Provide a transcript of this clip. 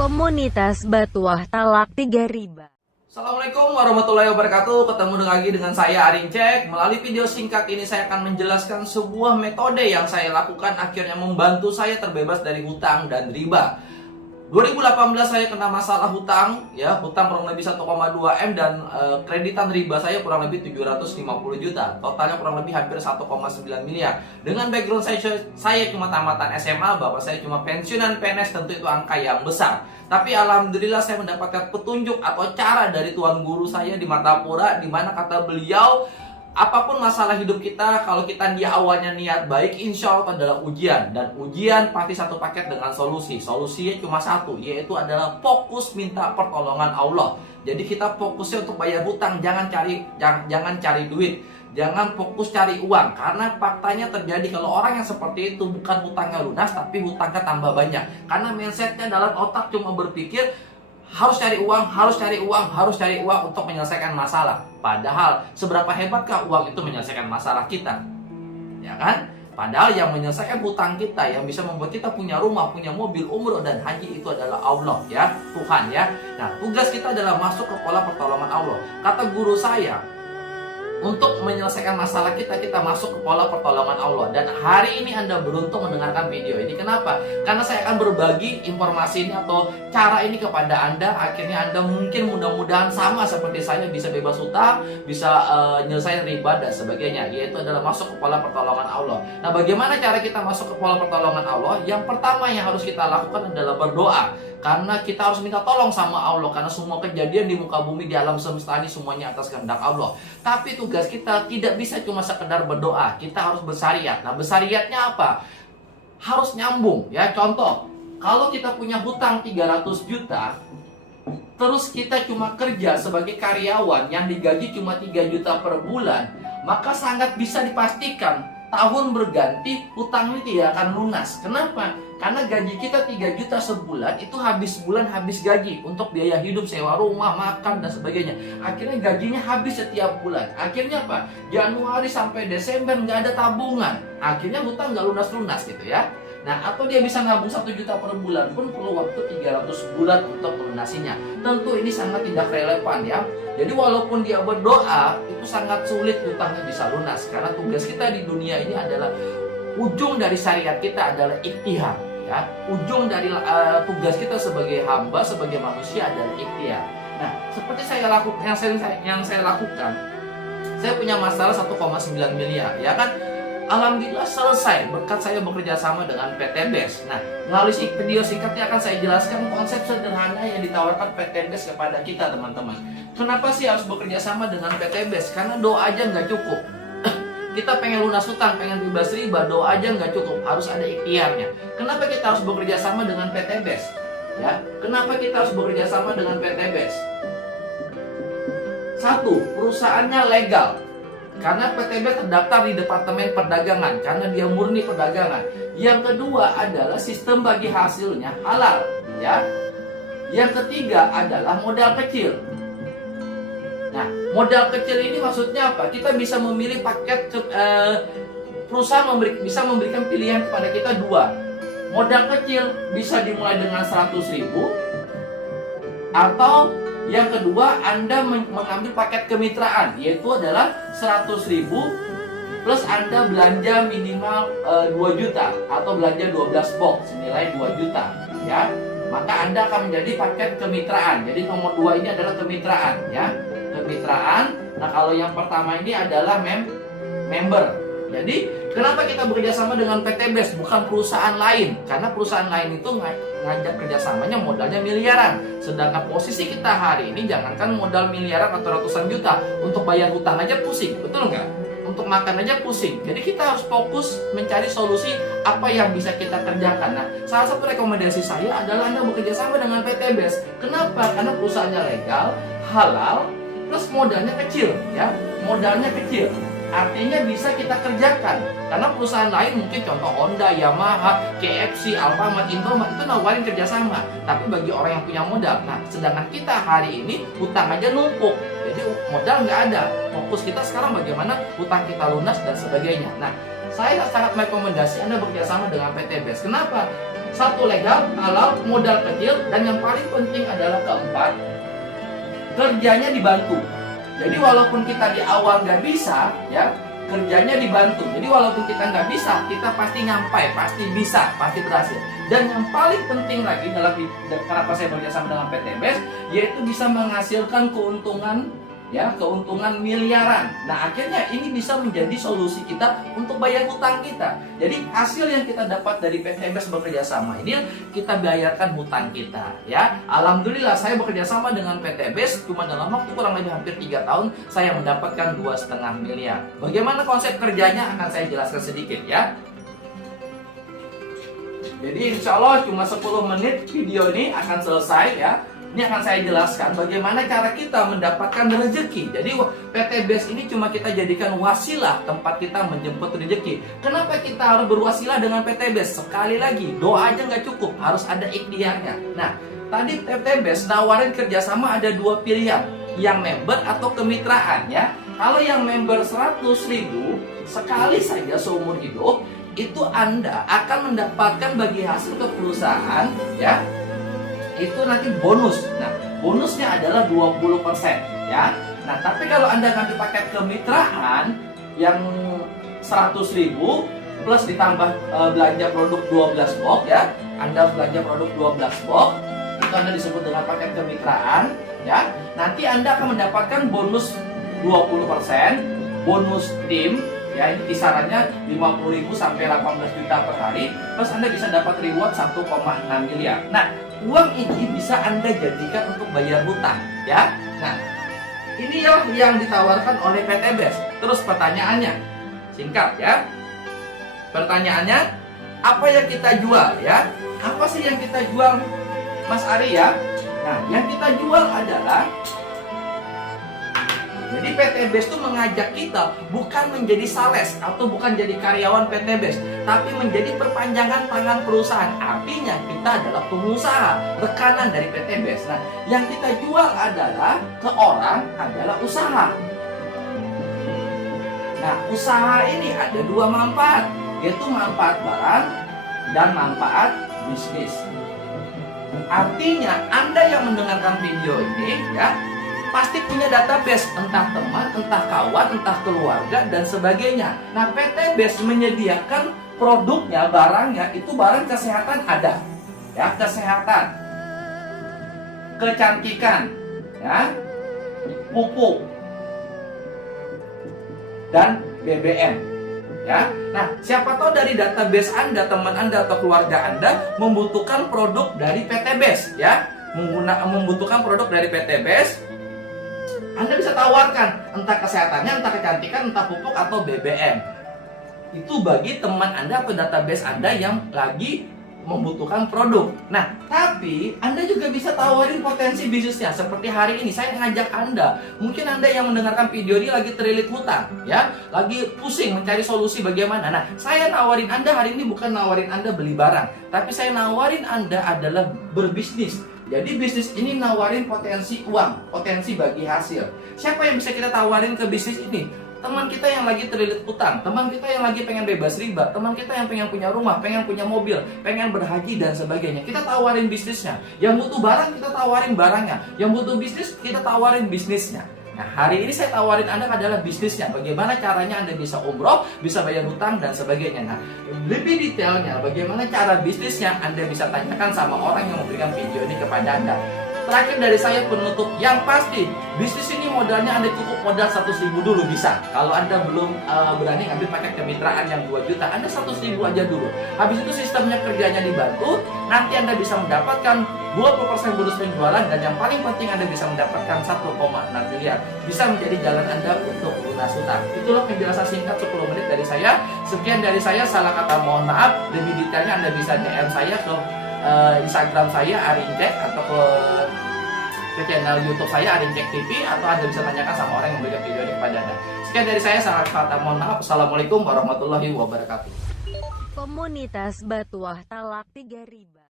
Komunitas Batuah Talak 3 Riba. Assalamualaikum warahmatullahi wabarakatuh. Ketemu lagi dengan saya Arin Cek. Melalui video singkat ini saya akan menjelaskan sebuah metode yang saya lakukan akhirnya membantu saya terbebas dari hutang dan riba. 2018 saya kena masalah hutang, ya, hutang kurang lebih 1,2 M dan kreditan riba saya kurang lebih 750 juta. Totalnya kurang lebih hampir 1,9 miliar. Dengan background saya cuma tamatan SMA, bapak saya cuma pensiunan PNS, tentu itu angka yang besar. Tapi alhamdulillah saya mendapatkan petunjuk atau cara dari tuan guru saya di Martapura, di mana kata beliau, apapun masalah hidup kita, kalau kita di awalnya niat baik, insya Allah adalah ujian. Dan ujian pasti satu paket dengan solusi. Solusinya cuma satu, yaitu adalah fokus minta pertolongan Allah. Jadi kita fokusnya untuk bayar hutang, jangan cari duit. Jangan fokus cari uang. Karena faktanya terjadi kalau orang yang seperti itu bukan hutangnya lunas, tapi hutangnya tambah banyak. Karena mindsetnya dalam otak cuma berpikir harus cari uang, harus cari uang, harus cari uang untuk menyelesaikan masalah. Padahal seberapa hebatkah uang itu menyelesaikan masalah kita? Ya kan? Padahal yang menyelesaikan hutang kita, yang bisa membuat kita punya rumah, punya mobil, umroh dan haji itu adalah Allah, ya, Tuhan, ya. Nah, tugas kita adalah masuk ke pola pertolongan Allah. Kata guru saya, untuk menyelesaikan masalah kita masuk ke pola pertolongan Allah. Dan hari ini Anda beruntung mendengarkan video ini. Kenapa? Karena saya akan berbagi informasi ini atau cara ini kepada Anda. Akhirnya Anda mungkin mudah-mudahan sama seperti saya, bisa bebas hutang, bisa nyelesain riba dan sebagainya. Yaitu adalah masuk ke pola pertolongan Allah. Nah, bagaimana cara kita masuk ke pola pertolongan Allah? Yang pertama yang harus kita lakukan adalah berdoa. Karena kita harus minta tolong sama Allah. Karena semua kejadian di muka bumi, di alam semesta ini semuanya atas kehendak Allah. Tapi tugas kita tidak bisa cuma sekedar berdoa. Kita harus bersyariat. Nah, bersyariatnya apa? Harus nyambung, ya. Contoh, kalau kita punya hutang 300 juta, terus kita cuma kerja sebagai karyawan yang digaji cuma 3 juta per bulan, maka sangat bisa dipastikan tahun berganti hutang ini tidak akan lunas. Kenapa? Karena gaji kita 3 juta sebulan, itu habis bulan habis gaji untuk biaya hidup, sewa rumah, makan dan sebagainya. Akhirnya gajinya habis setiap bulan. Akhirnya apa? Januari sampai Desember nggak ada tabungan. Akhirnya hutang nggak lunas-lunas gitu, ya. Nah, atau dia bisa nabung 1 juta per bulan pun perlu waktu 300 bulan untuk melunasinya. Tentu ini sangat tidak relevan, ya. Jadi walaupun dia berdoa, itu sangat sulit hutangnya bisa lunas. Karena tugas kita di dunia ini adalah, ujung dari syariat kita adalah ikhtiar, ya. Ujung dari tugas kita sebagai hamba, sebagai manusia adalah ikhtiar. Nah, seperti yang saya lakukan, saya punya masalah 1,9 miliar, ya kan? Alhamdulillah selesai berkat saya bekerja sama dengan PT BES. Nah, melalui video singkatnya akan saya jelaskan konsep sederhana yang ditawarkan PT BES kepada kita, teman-teman. Kenapa sih harus bekerja sama dengan PT BES? Karena doa aja nggak cukup. Kita pengen lunas hutang, pengen bebas riba, doa aja nggak cukup, harus ada ikhtiarnya. Kenapa kita harus bekerja sama dengan PT BES? Ya, kenapa kita harus bekerja sama dengan PT BES? Satu, perusahaannya legal. Karena PT BES terdaftar di Departemen Perdagangan, karena dia murni perdagangan. Yang kedua adalah sistem bagi hasilnya halal, ya. Yang ketiga adalah modal kecil. Nah, modal kecil ini maksudnya apa? Kita bisa memilih paket perusahaan bisa memberikan pilihan kepada kita dua. Modal kecil bisa dimulai dengan 100.000, atau yang kedua, Anda mengambil paket kemitraan, yaitu adalah 100.000 plus Anda belanja minimal 2 juta atau belanja 12 box senilai 2 juta, ya. Maka Anda akan menjadi paket kemitraan. Jadi nomor 2 ini adalah kemitraan, ya. Kemitraan. Nah, kalau yang pertama ini adalah member. Jadi, kenapa kita bekerja sama dengan PT BES bukan perusahaan lain? Karena perusahaan lain itu ngajak kerjasamanya modalnya miliaran. Sedangkan posisi kita hari ini jangankan modal miliaran atau ratusan juta, untuk bayar hutang aja pusing, betul nggak? Untuk makan aja pusing. Jadi kita harus fokus mencari solusi apa yang bisa kita kerjakan. Nah, salah satu rekomendasi saya adalah Anda bekerja sama dengan PT BES. Kenapa? Karena perusahaannya legal, halal, plus modalnya kecil, ya. Modalnya kecil. Artinya bisa kita kerjakan. Karena perusahaan lain mungkin contoh Honda, Yamaha, KFC, Alfamart, Indomart itu nawarin kerjasama. Tapi bagi orang yang punya modal. Nah, sedangkan kita hari ini hutang aja numpuk. Jadi modal nggak ada. Fokus kita sekarang bagaimana hutang kita lunas dan sebagainya. Nah, saya sangat merekomendasi Anda bekerja sama dengan PT BES. Kenapa? Satu, legal, halal, modal kecil, dan yang paling penting adalah keempat, kerjanya dibantu. Jadi walaupun kita di awal nggak bisa, ya, kerjanya dibantu. Jadi walaupun kita nggak bisa, kita pasti nyampai, pasti bisa, pasti berhasil. Dan yang paling penting lagi dalam kenapa saya bekerjasama dengan PT Best, yaitu bisa menghasilkan keuntungan, ya, keuntungan miliaran. Nah, akhirnya ini bisa menjadi solusi kita untuk bayar hutang kita. Jadi hasil yang kita dapat dari PT Best bekerja sama ini kita bayarkan hutang kita, ya. Alhamdulillah saya bekerja sama dengan PT Best cuma dalam waktu kurang lebih hampir 3 tahun saya mendapatkan 2,5 miliar. Bagaimana konsep kerjanya akan saya jelaskan sedikit, ya. Jadi insya Allah cuma 10 menit video ini akan selesai, ya. Ini akan saya jelaskan bagaimana cara kita mendapatkan rezeki. Jadi PT Best ini cuma kita jadikan wasilah tempat kita menjemput rezeki. Kenapa kita harus berwasilah dengan PT Best? Sekali lagi, doa aja nggak cukup, harus ada ikhtiarnya. Nah, tadi PT Best nawarin kerjasama ada 2 pilihan, yang member atau kemitraan, ya. Kalau yang member 100.000 sekali saja seumur hidup, itu Anda akan mendapatkan bagi hasil ke perusahaan, ya, itu nanti bonus. Nah, bonusnya adalah 20%, ya. Nah, tapi kalau Anda ngambil paket kemitraan yang 100.000 plus ditambah belanja produk 12 box, ya. Anda belanja produk 12 box, itu Anda disebut dengan paket kemitraan, ya. Nanti Anda akan mendapatkan bonus 20%, bonus tim, ya, ini kisarannya 50.000 sampai 18 juta per hari, plus Anda bisa dapat reward 1,6 miliar. Nah, uang ini bisa Anda jadikan untuk bayar hutang, ya. Nah, ini yang ditawarkan oleh PT Best. Terus pertanyaannya, singkat, ya. Pertanyaannya, apa yang kita jual, ya? Apa sih yang kita jual, Mas Ari, ya? Nah, yang kita jual adalah, jadi PT Best itu mengajak kita bukan menjadi sales atau bukan jadi karyawan PT Best, tapi menjadi perpanjangan tangan perusahaan. Artinya kita adalah pengusaha, rekanan dari PT Best. Nah, yang kita jual adalah ke orang adalah usaha. Nah, usaha ini ada 2 manfaat, yaitu manfaat barang dan manfaat bisnis. Artinya Anda yang mendengarkan video ini, ya, pasti punya database, entah teman, entah kawan, entah keluarga, dan sebagainya. Nah, PT Best menyediakan produknya, barangnya, itu barang kesehatan ada, ya, kesehatan, kecantikan, ya, pupuk, dan BBM, ya. Nah, siapa tahu dari database Anda, teman Anda atau keluarga Anda membutuhkan produk dari PT Best, ya, membutuhkan produk dari PT Best. Anda bisa tawarkan entah kesehatannya, entah kecantikan, entah pupuk atau BBM. Itu bagi teman Anda atau database Anda yang lagi membutuhkan produk. Nah, tapi Anda juga bisa tawarin potensi bisnisnya. Seperti hari ini saya ngajak Anda, mungkin Anda yang mendengarkan video ini lagi terlilit hutang, ya, lagi pusing mencari solusi bagaimana. Nah, saya nawarin Anda hari ini bukan nawarin Anda beli barang, tapi saya nawarin Anda adalah berbisnis. Jadi bisnis ini nawarin potensi uang, potensi bagi hasil. Siapa yang bisa kita tawarin ke bisnis ini? Teman kita yang lagi terlilit utang, teman kita yang lagi pengen bebas riba, teman kita yang pengen punya rumah, pengen punya mobil, pengen berhaji dan sebagainya. Kita tawarin bisnisnya. Yang butuh barang kita tawarin barangnya. Yang butuh bisnis kita tawarin bisnisnya. Nah, hari ini saya tawarin Anda adalah bisnisnya. Bagaimana caranya Anda bisa umroh, bisa bayar hutang dan sebagainya. Nah, lebih detailnya bagaimana cara bisnisnya Anda bisa tanyakan sama orang yang memberikan video ini kepada Anda. Terakhir dari saya penutup, yang pasti bisnis ini modalnya Anda cukup modal 100.000 dulu bisa. Kalau Anda belum berani ngambil paket kemitraan yang 2 juta, Anda 100.000 aja dulu. Habis itu sistemnya kerjanya dibantu, nanti Anda bisa mendapatkan 20% bonus penjualan, dan yang paling penting Anda bisa mendapatkan 1,6 miliar. Bisa menjadi jalan Anda untuk lunas hutang. Itulah penjelasan singkat 10 menit dari saya. Sekian dari saya, salah kata mohon maaf. Lebih detailnya Anda bisa DM saya ke Instagram saya Arincek, atau ke channel YouTube saya Arincek TV, atau Anda bisa tanyakan sama orang yang memberikan video ini kepada Anda. Sekian dari saya, salah kata mohon maaf. Assalamualaikum warahmatullahi wabarakatuh. Komunitas Batuah Talak 3 Riba.